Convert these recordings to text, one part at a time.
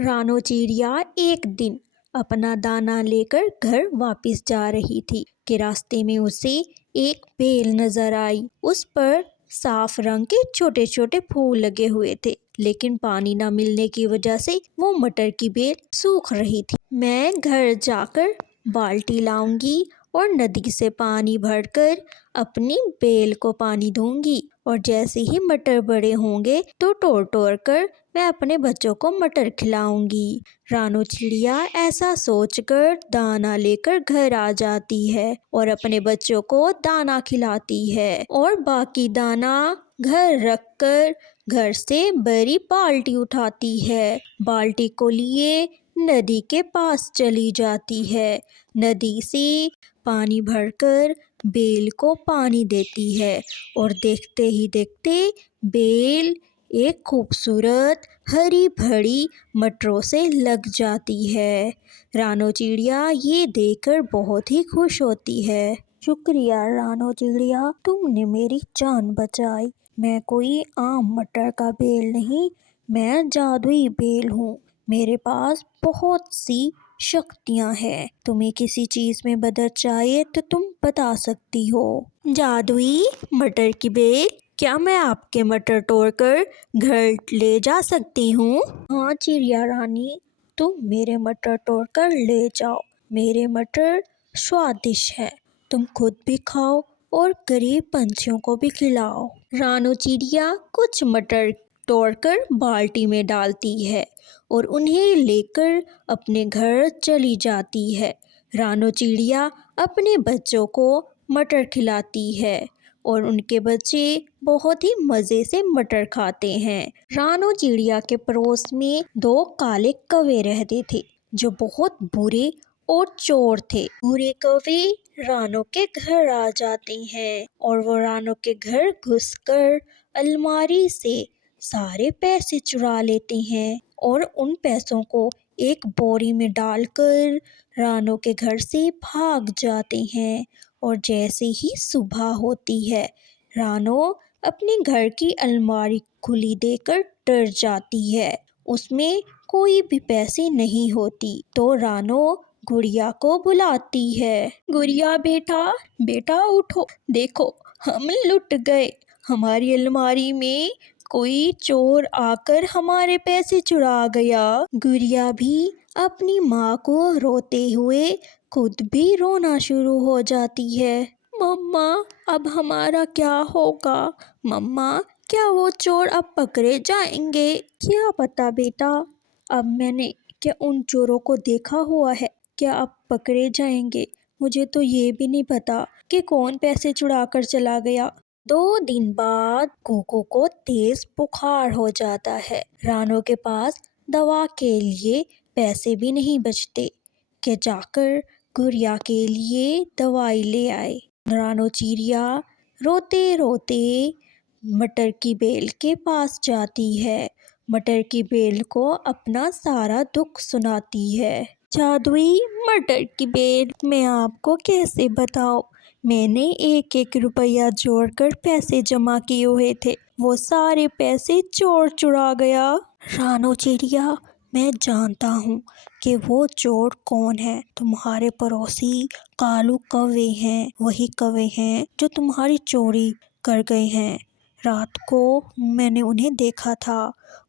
رانو چڑیا ایک دن اپنا دانا لے کر گھر واپس جا رہی تھی کہ راستے میں اسے ایک بیل نظر آئی۔ اس پر صاف رنگ کے چھوٹے چھوٹے پھول لگے ہوئے تھے، لیکن پانی نہ ملنے کی وجہ سے وہ مٹر کی بیل سوکھ رہی تھی۔ میں گھر جا کر بالٹی لاؤں گی اور ندی سے پانی بھر کر اپنی بیل کو پانی دوں گی، اور جیسے ہی مٹر بڑے ہوں گے تو توڑ توڑ کر میں اپنے بچوں کو مٹر کھلاؤں گی۔ رانو چڑیا ایسا سوچ کر دانا لے کر گھر آ جاتی ہے اور اپنے بچوں کو دانا کھلاتی ہے، اور باقی دانا گھر رکھ کر گھر سے بڑی بالٹی اٹھاتی ہے۔ بالٹی کو لیے ندی کے پاس چلی جاتی ہے۔ ندی سے پانی بھر کر بیل کو پانی دیتی ہے، اور دیکھتے ہی دیکھتے بیل ایک خوبصورت ہری بھری مٹروں سے لگ جاتی ہے۔ رانو چڑیا یہ دیکھ کر بہت ہی خوش ہوتی ہے۔ شکریہ رانو چڑیا، تم نے میری جان بچائی۔ میں کوئی عام مٹر کا بیل نہیں، میں جادوئی بیل ہوں۔ میرے پاس بہت سی شکتیاں ہیں۔ تمہیں کسی چیز میں مدد چاہیے تو تم بتا سکتی ہو۔ جادوئی مٹر کی بیل، کیا میں آپ کے مٹر توڑ کر گھر لے جا سکتی ہوں؟ ہاں چڑیا رانی، تم میرے مٹر توڑ کر لے جاؤ۔ میرے مٹر سوادشٹ ہیں، تم خود بھی کھاؤ اور غریب پنچھیوں کو بھی کھلاؤ۔ رانو چڑیا کچھ مٹر توڑ کر بالٹی میں ڈالتی ہے اور انہیں لے کر اپنے گھر چلی جاتی ہے۔ رانو چڑیا اپنے بچوں کو مٹر کھلاتی ہے اور ان کے بچے بہت ہی مزے سے مٹر کھاتے ہیں۔ رانو چڑیا کے پڑوس میں دو کالے کوے رہتے تھے جو بہت برے اور چور تھے۔ برے کوے رانو کے گھر آ جاتے ہیں اور وہ رانو کے گھر گھس کر الماری سے سارے پیسے چرا لیتے ہیں اور ان پیسوں کو ایک بوری میں ڈال کر رانو کے گھر سے بھاگ جاتے ہیں۔ اور جیسے ہی صبح ہوتی ہے، رانو اپنے گھر کی الماری کھلی دیکھ کر ڈر جاتی ہے۔ اس میں کوئی بھی پیسے نہیں ہوتی تو رانو گڑیا کو بلاتی ہے۔ گڑیا بیٹا اٹھو، دیکھو ہم لٹ گئے، ہماری الماری میں کوئی چور آ کر ہمارے پیسے چرا گیا۔ گڑیا بھی اپنی ماں کو روتے ہوئے خود بھی رونا شروع ہو جاتی ہے۔ مما اب ہمارا کیا ہوگا؟ مما کیا وہ چور اب پکڑے جائیں گے؟ کیا پتا بیٹا، اب میں نے کیا ان چوروں کو دیکھا ہوا ہے، کیا اب پکڑے جائیں گے؟ مجھے تو یہ بھی نہیں پتا کہ کون پیسے چرا کر چلا گیا۔ 2 دن بعد کوکو کو تیز بخار ہو جاتا ہے۔ رانو کے پاس دوا کے لیے پیسے بھی نہیں بچتے کہ جا کر گڑیا کے لیے دوائی لے آئے۔ رانو چڑیا روتے روتے مٹر کی بیل کے پاس جاتی ہے۔ مٹر کی بیل کو اپنا سارا دکھ سناتی ہے۔ جادوئی مٹر کی بیل، میں آپ کو کیسے بتاؤں، میں نے 1 روپیہ جوڑ کر پیسے جمع کیے ہوئے تھے، وہ سارے پیسے چور چرا گیا۔ رانو چڑیا، میں جانتا ہوں کہ وہ چور کون ہے، تمہارے پڑوسی کالو کوے ہیں، وہی کوے ہیں جو تمہاری چوری کر گئے ہیں۔ رات کو میں نے انہیں دیکھا تھا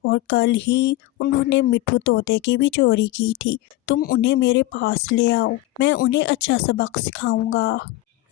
اور کل ہی انہوں نے مٹھو طوطے کی بھی چوری کی تھی۔ تم انہیں میرے پاس لے آؤ، میں انہیں اچھا سبق سکھاؤں گا۔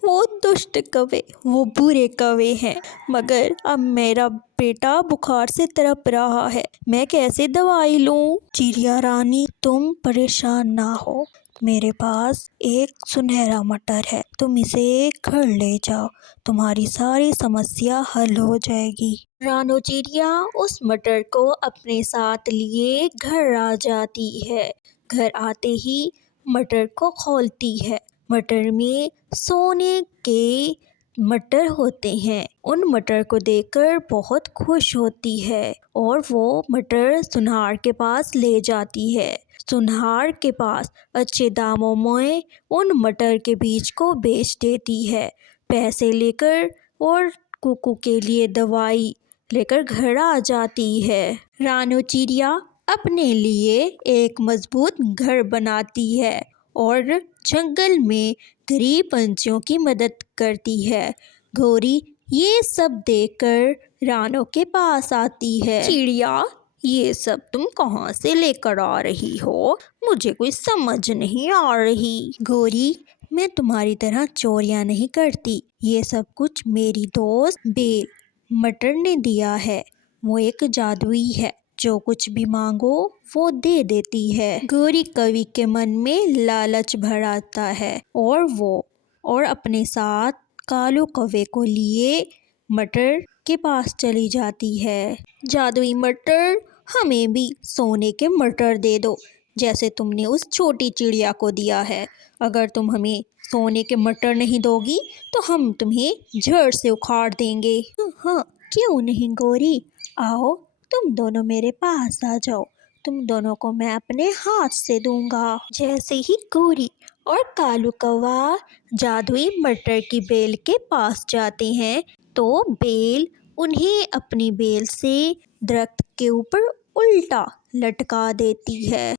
وہ دشت کوے، وہ برے کوے ہیں، مگر اب میرا بیٹا بخار سے تڑپ رہا ہے، میں کیسے دوائی لوں؟ چڑیا رانی، تم پریشان نہ ہو، میرے پاس ایک سنہرا مٹر ہے، تم اسے گھر لے جاؤ، تمہاری ساری سمسیا حل ہو جائے گی۔ رانو چڑیا اس مٹر کو اپنے ساتھ لیے گھر آ جاتی ہے۔ گھر آتے ہی مٹر کو کھولتی ہے۔ مٹر میں سونے کے مٹر ہوتے ہیں۔ ان مٹر کو دیکھ کر بہت خوش ہوتی ہے اور وہ مٹر سونار کے پاس لے جاتی ہے۔ سونار کے پاس اچھے داموں میں ان مٹر کے بیج کو بیچ دیتی ہے، پیسے لے کر، اور کوکو کے لیے دوائی لے کر گھر آ جاتی ہے۔ رانو چڑیا اپنے لیے ایک مضبوط گھر بناتی ہے اور جنگل میں غریب پنچھیوں کی مدد کرتی ہے۔ گوری یہ سب دیکھ کر رانو کے پاس آتی ہے۔ چڑیا، یہ سب تم کہاں سے لے کر آ رہی ہو؟ مجھے کوئی سمجھ نہیں آ رہی۔ گوری، میں تمہاری طرح چوریاں نہیں کرتی، یہ سب کچھ میری دوست بیل مٹر نے دیا ہے۔ وہ ایک جادوئی ہے، جو کچھ بھی مانگو وہ دے دیتی ہے۔ گوری کوی کے من میں لالچ بھر آتا ہے اور اپنے ساتھ کالو کوے کو لیے مٹر کے پاس چلی جاتی ہے۔ جادوئی مٹر، ہمیں بھی سونے کے مٹر دے دو، جیسے تم نے اس چھوٹی چڑیا کو دیا ہے۔ اگر تم ہمیں سونے کے مٹر نہیں دو گی تو ہم تمہیں جڑ سے اکھاڑ دیں گے۔ ہاں، کیوں نہیں گوری، آؤ تم دونوں میرے پاس آ جاؤ، تم دونوں کو میں اپنے ہاتھ سے دوں گا۔ جیسے ہی گوری اور کالو کوا جادوئی مٹر کی بیل کے پاس جاتے ہیں تو بیل انہیں اپنی بیل سے درخت کے اوپر الٹا لٹکا دیتی ہے۔